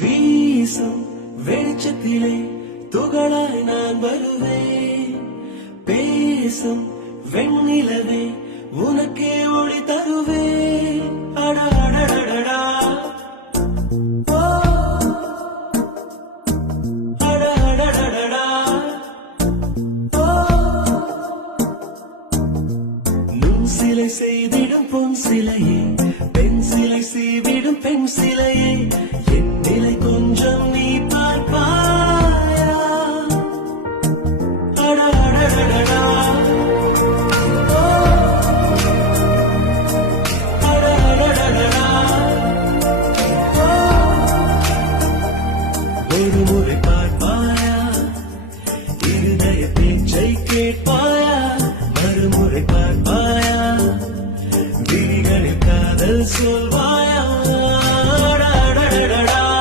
வீசும் வெளிச்சத்திலே துகளாய் நான் வருவேன். பேசும் வெண்ணிலவே உனக்கே ஒளி தருவேன். அட அட அட